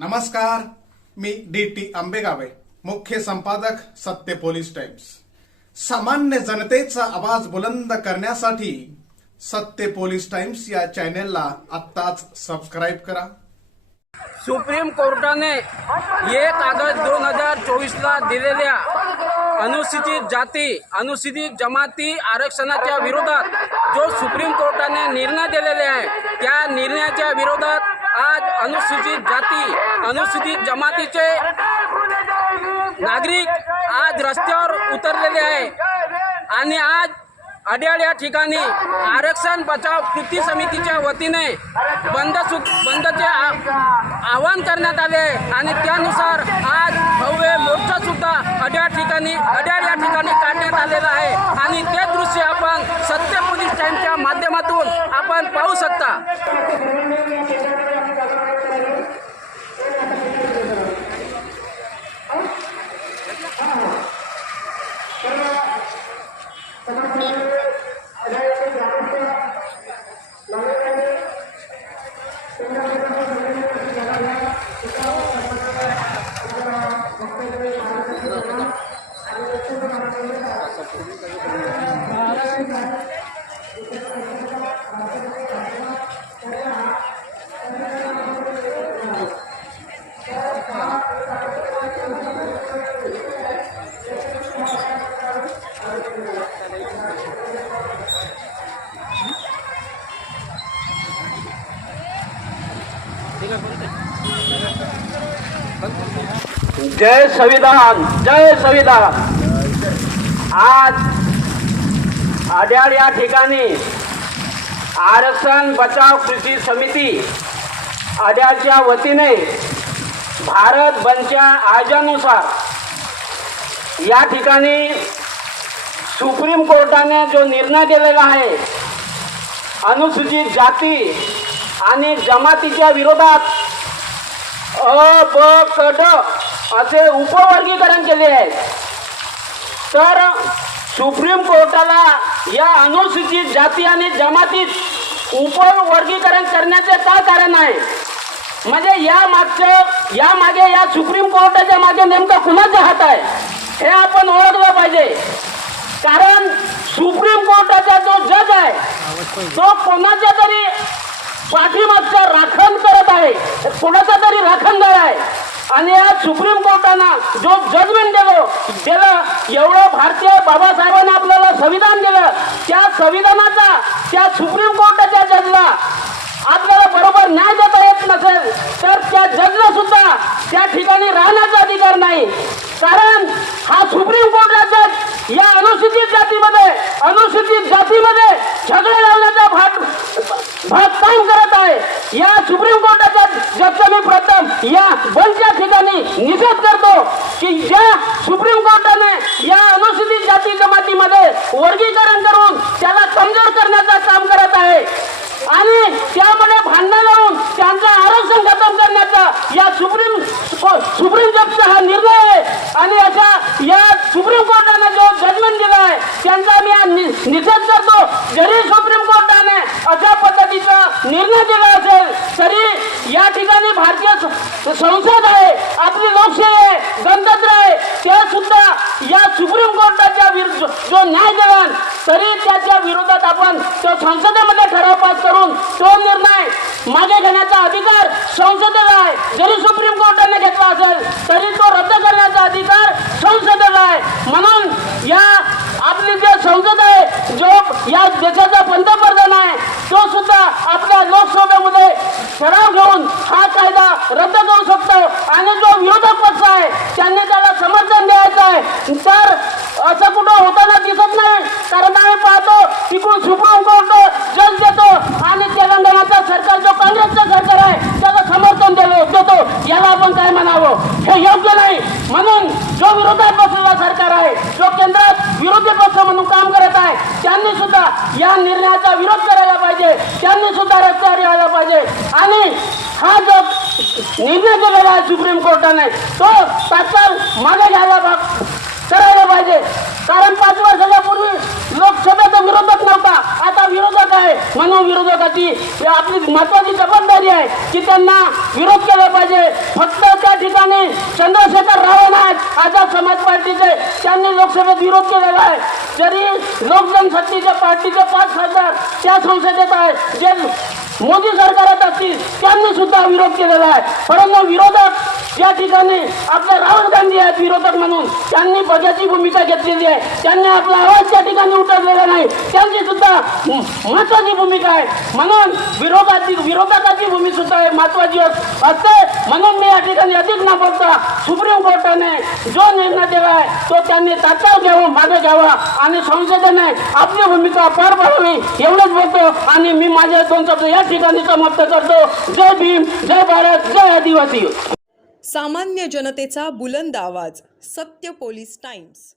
नमस्कार, मी डी.टी. आंबेगावे, मुख्य संपादक सत्य पोलीस टाइम्स। सामान्य जनतेचा आवाज बुलंद करण्यासाठी सत्य पोलीस टाइम्स या चॅनेलला आत्ताच सबस्क्राइब करा। सुप्रीम कोर्टाने 1 ऑगस्ट 2024ला दिलेल्या अनुसूचित जाती अनुसूचित जमाती आरक्षणाच्या विरोधात जो सुप्रीम कोर्टाने निर्णय दिलेले आहे त्या निर्णयाच्या विरोधात आज अनुसूचित जाती अनुसूचित जमातीचे नागरिक आज रस्त्यावर उतरलेले आहे आणि आज अड्याळ या ठिकाणी आरक्षण बचाव कृती समितीच्या वतीने बंदचे आवाहन करण्यात आले आणि त्यानुसार आज भव्य मोर्चा सुद्धा अड्याळ या ठिकाणी काढण्यात आलेला आहे आणि ते दृश्य आपण सत्य पोलीस टाइमच्या माध्यमातून आपण पाहू शकता। जय संविधान, जय संविधान। आज अड्याळ या ठिकाणी आरक्षण बचाव कृती समिती अड्याळच्या वतीने भारत बंदच्या आयोजनानुसार या ठिकाणी सुप्रीम कोर्टाने जो निर्णय दिलेला आहे अनुसूचित जाती आणि जमातीच्या विरोधात अ ब क ड असे उपवर्गीकरण केले आहे। तर सुप्रीम कोर्टाला या अनुसूचित जाती आणि जमातीत उपवर्गीकरण करण्याचे काय कारण आहे? म्हणजे या मागे या सुप्रीम कोर्टाच्या मागे नेमका कुणाचा हात आहे हे आपण ओळखलं पाहिजे। कारण सुप्रीम कोर्टाचा जो जज आहे तो कोणाच्या तरी पाठीमागचा राखण करत आहे, कोणाचा तरी राखणदार आहे आणि या सुप्रीम कोर्टानं जो जजमेंट दिलं एवढं भारतीय बाबासाहेबांनी आपल्याला संविधान दिलं, त्या संविधानाचा त्या सुप्रीम कोर्टाच्या जजला आपल्याला बरोबर न्याय देता येत नसेल तर त्या जजला सुद्धा त्या ठिकाणी राहण्याचा अधिकार नाही। कारण हा सुप्रीम कोर्टाचा या अनुसूचित जातीमध्ये झगडे लावण्याचा भाग काम करत आहे। या सुप्रीम कोर्टाच्या जजचा मी प्रथम या बंदच्या ठिकाणी निषेध करतो की ज्या सुप्रीम कोर्टाने या अनुसूचित जाती जमातीमध्ये वर्गीकरण करून त्याला कमजोर करण्याचं काम करत आहे आणि त्यामध्ये भांडण लावून त्यांचं आरक्षण खतम करण्याचा या सुप्रीम जजचा हा निर्णय आहे आणि अशा या सुप्रीम कोर्टाने जो जजमेंट दिला आहे त्यांचा मी निषेध करतो। जरी सुप्रीम कोर्टाने अशा पद्धतीचा निर्णय दिला असेल तरी या ठिकाणी भारतीय संसद आहे, आपली लोकशाही आहे, गणतंत्र आहे, ते सुद्धा या सुप्रीम कोर्टाच्या विरुद्ध जो न्याय देवान तरी त्याच्या विरोधात आपण तो संसदेमध्ये ठराव पास करून तो निर्णय मागे घेण्याचा अधिकार संसदेला आहे। जरी सुप्रीम कोर्टाने घेतला असेल तरी तो रद्द करण्याचा अधिकार संसदेला आहे। म्हणून या आपली जे संसद आहे, जो या देशाचा पंतप्रधान आहे, तो सुद्धा आपल्या लोकसभेमध्ये ठराव घेऊन हा कायदा रद्द करू शकतो आणि जो विरोधक पक्ष आहे त्यांनी त्याला समर्थन द्यायचं आहे। तर असं कुठं होताना दिसत नाही, कारण आम्ही पाहतो तिकडून सुप्रीम कोर्ट जज देतो आणि तेलंगणाचं सरकार जो काँग्रेसचं सरकार आहे त्याला समर्थन देतो। याला आपण काय म्हणावं? हे योग्य नाही। म्हणून जो विरोधात बसलेला सरकार आहे, जो केंद्रात विरोधी पक्ष म्हणून काम करत आहे, त्यांनी सुद्धा या निर्णयाचा विरोध करायला पाहिजे, त्यांनी सुद्धा रस्त्यावर यायला पाहिजे आणि हा जो निर्णय दिलेला आहे सुप्रीम कोर्टाने तो तात्काळ मागे घ्यायला करायला पाहिजे। कारण 5 वर्षाच्या पूर्वी लोकसभेचा विरोधक नव्हता, आता विरोधक आहे. म्हणून विरोधकाची आपली महत्वाची जबाबदारी आहे की त्यांना विरोध केला पाहिजे. फक्त त्या ठिकाणी चंद्रशेखर राव नाईक आझाद समाज पार्टीचे त्यांनी लोकसभेत विरोध केलेला आहे. जरी लोक जनशक्तीच्या पार्टीचे 5 खासदार त्या संसदेत आहेत जे मोदी सरकारात असतील त्यांनी सुद्धा विरोध केलेला आहे. परंतु विरोधक या ठिकाणी आपले राहुल गांधी आहेत विरोधक म्हणून, त्यांनी बजाची भूमिका घेतलेली आहे. त्यांनी आपला आवाज त्या ठिकाणी उठवलेला नाही, त्यांची सुद्धा महत्वाची भूमिका आहे. म्हणून विरोधकाची भूमिका सुद्धा महत्वाची असते. म्हणून मी या ठिकाणी अधिक न बोलता सुप्रीम कोर्टाने जो निर्णय दिला आहे तो त्यांनी तात्काळ घ्यावं, मागे घ्यावा आणि संसदेने आपली भूमिका पार पाडावी एवढंच बोलतो आणि मी माझे 2 शब्द या ठिकाणी समाप्त करतो. जय भीम, जय भारत, जय आदिवासी. सामान्य जनतेचा बुलंद आवाज, सत्य पोलीस टाइम्स.